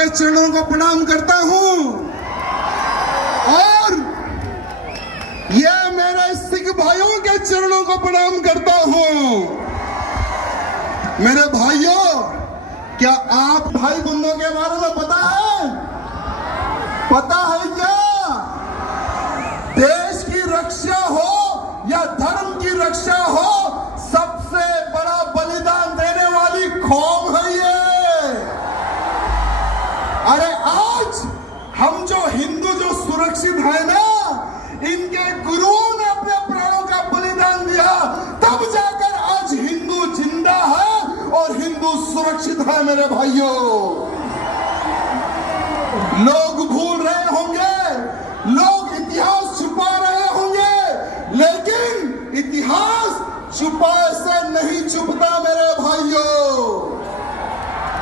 के चरणों को प्रणाम करता हूं और ये मेरे सिख भाइयों के चरणों को प्रणाम करता हूं। मेरे भाइयों, क्या आप भाई बंधुओं के बारे में पता है? पता है क्या? देश की रक्षा हो या धर्म की रक्षा हो, सबसे बड़ा बलिदान देने वाली कौम है ये। अरे आज हम जो हिंदू जो सुरक्षित है ना, इनके गुरुओं ने अपने प्राणों का बलिदान दिया, तब जाकर आज हिंदू जिंदा है और हिंदू सुरक्षित है। मेरे भाइयों, लोग भूल रहे होंगे, लोग इतिहास छुपा रहे होंगे, लेकिन इतिहास छुपाए से नहीं छुपता। मेरे भाइयों,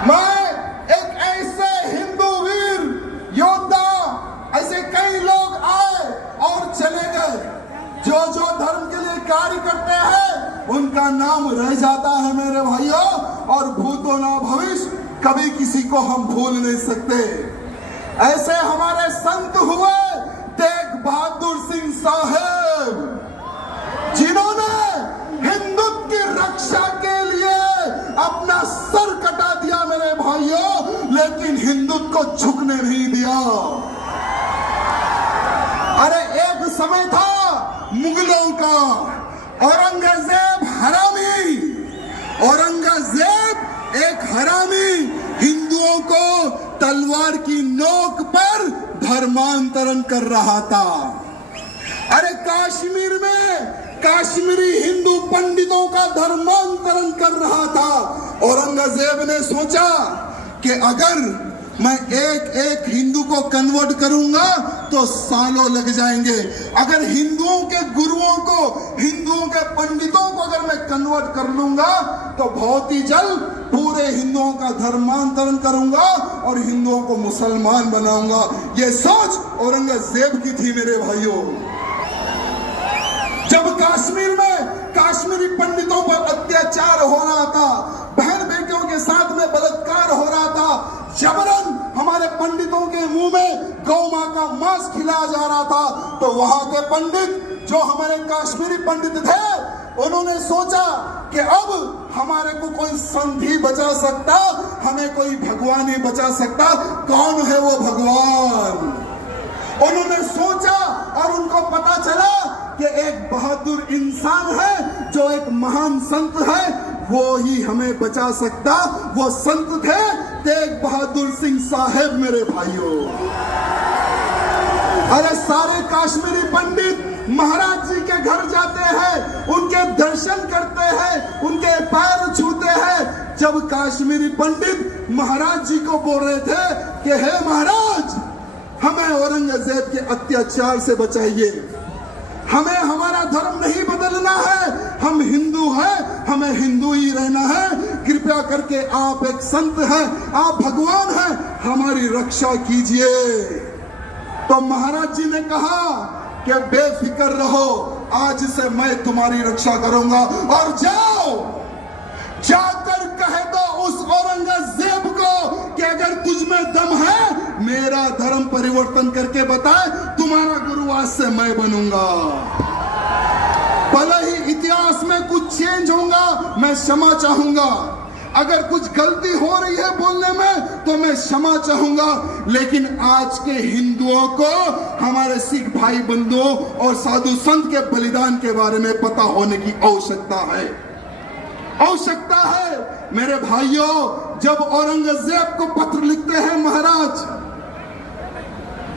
मैं एक ऐसे हिंदू वीर योद्धा, ऐसे कई लोग आए और चले गए, जो जो धर्म के लिए कार्य करते हैं उनका नाम रह जाता है मेरे भाइयों, और भूतो ना भविष्य कभी किसी को हम भूल नहीं सकते। ऐसे हमारे संत हुए तेग बहादुर सिंह साहब, जिन्होंने हिंदुत्व की रक्षा के लिए अपना सर कटा दिया मेरे भाइयों, लेकिन हिंदुत्व को झुकने नहीं दिया। अरे एक समय था मुगलों का, औरंगजेब हरामी, औरंगजेब एक हरामी हिंदुओं को तलवार की नोक पर धर्मांतरण कर रहा था। अरे कश्मीर में कश्मीरी हिंदू पंडितों का धर्मांतरण कर रहा था। औरंगजेब ने सोचा कि अगर मैं एक एक हिंदू को कन्वर्ट करूंगा तो सालों लग जाएंगे, अगर हिंदुओं के गुरुओं को, हिंदुओं के पंडितों को अगर मैं कन्वर्ट कर लूंगा तो बहुत ही जल्द पूरे हिंदुओं का धर्मांतरण करूंगा और हिंदुओं को मुसलमान बनाऊंगा। ये सोच औरंगजेब की थी मेरे भाइयों। जब कश्मीर में कश्मीरी पंडितों पर अत्याचार हो रहा था, बहन बेटियों के साथ में बलात्कार हो रहा था, जबरन हमारे पंडितों के मुंह में गौ मां का मांस खिलाया जा रहा था, तो वहां के पंडित जो हमारे कश्मीरी पंडित थे, उन्होंने सोचा कि अब हमारे को कोई संत ही बचा सकता, हमें कोई भगवान ही बचा सकता। कौन है वो भगवान? उन्होंने सोचा और उनको पता चला कि एक बहादुर इंसान है, जो एक महान संत है, वो ही हमें बचा सकता। वो संत थे तेग बहादुर सिंह साहब मेरे भाइयों। अरे सारे कश्मीरी पंडित महाराज जी के घर जाते हैं, उनके दर्शन करते हैं, उनके पैर छूते हैं। जब कश्मीरी पंडित महाराज जी को बोल रहे थे कि हे महाराज, हमें औरंगजेब के अत्याचार से बचाइए, हमें हमारा धर्म नहीं बदलना है, हम हिंदू हैं, हमें हिंदू ही रहना है, कृपया करके आप एक संत हैं, आप भगवान हैं, हमारी रक्षा कीजिए। तो महाराज जी ने कहा कि बेफिक्र रहो, आज से मैं तुम्हारी रक्षा करूंगा, और जाओ जाकर कह दो उस औरंगजेब को कि अगर तुझ में दम है, मेरा धर्म परिवर्तन करके बताए, तुम्हारा गुरु आज से मैं बनूंगा। भले ही इतिहास में कुछ चेंज होगा, मैं क्षमा चाहूंगा। अगर कुछ गलती हो रही है बोलने में तो मैं क्षमा चाहूंगा, लेकिन आज के हिंदुओं को हमारे सिख भाई बंधुओं और साधु संत के बलिदान के बारे में पता होने की आवश्यकता है, आवश्यकता है। मेरे भाइयों, जब औरंगजेब को पत्र लिखते हैं महाराज,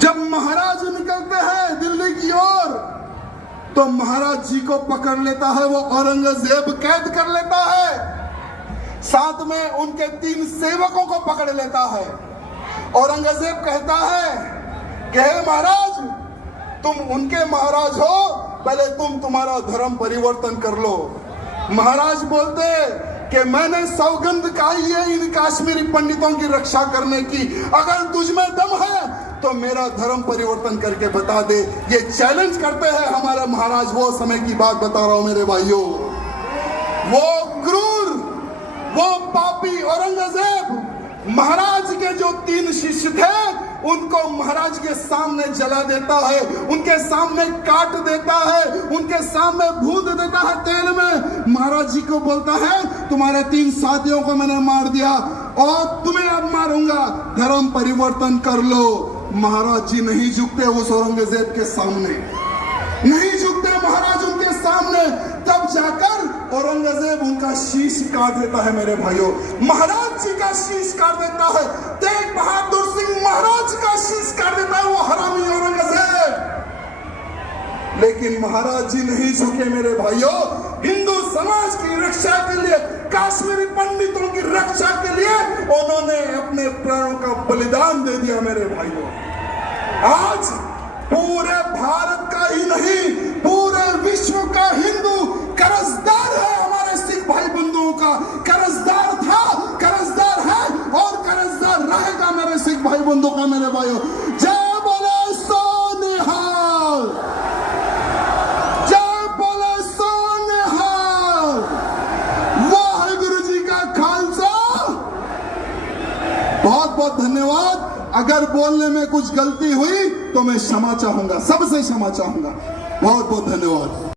जब महाराज निकलते हैं दिल्ली की ओर, तो महाराज जी को पकड़ लेता है वो औरंगजेब, कैद कर लेता है, साथ में उनके 3 सेवकों को पकड़ लेता है। औरंगजेब कहता है कि हे महाराज, तुम उनके महाराज हो, पहले तुम तुम्हारा धर्म परिवर्तन कर लो। महाराज बोलते कि मैंने सौगंध खाई है इन कश्मीरी पंडितों की रक्षा करने की, अगर तुझ में दम है तो मेरा धर्म परिवर्तन करके बता दे। ये चैलेंज करते हैं हमारे महाराज। वो समय की बात बता रहा हूं मेरे भाइयों। वो क्रूर, वो पापी औरंगजेब महाराज के जो 3 शिष्य उनको महाराज के सामने जला देता है, उनके सामने काट देता है, उनके सामने भून देता है तेल में। महाराज जी को बोलता है तुम्हारे 3 साथियों को मैंने मार दिया और तुम्हें अब मारूंगा, धर्म परिवर्तन कर लो। महाराज जी नहीं झुकते उस औरंगजेब के सामने, नहीं झुकते महाराज उनके सामने। तब जाकर औरंगजेब उनका शीश काट देता है मेरे भाइयों, महाराज जी का शीश काट देता है। तेग बहादुर सिंह महाराज का शीश काट देता है वो हरामी औरंगजेब। लेकिन महाराज जी नहीं झुके मेरे भाइयों, हिंदू समाज की रक्षा के लिए, कश्मीरी पंडितों की रक्षा के लिए उन्होंने अपने प्राणों का बलिदान दे दिया मेरे भाइयों। आज पूरे भारत का ही नहीं, पूरे विश्व का हिंदू कर्जदार है हमारे सिख भाई बंधुओं का, कर्जदार था, कर्जदार है और कर्जदार रहेगा मेरे सिख भाई बंधु का मेरे भाइयों। जय बोले सो निहाल, जय बोले सो निहाल, वाहिगुरु जी का खालसा। बहुत बहुत धन्यवाद। अगर बोलने में कुछ गलती हुई तो मैं क्षमा चाहूंगा, सबसे क्षमा चाहूंगा। बहुत बहुत धन्यवाद।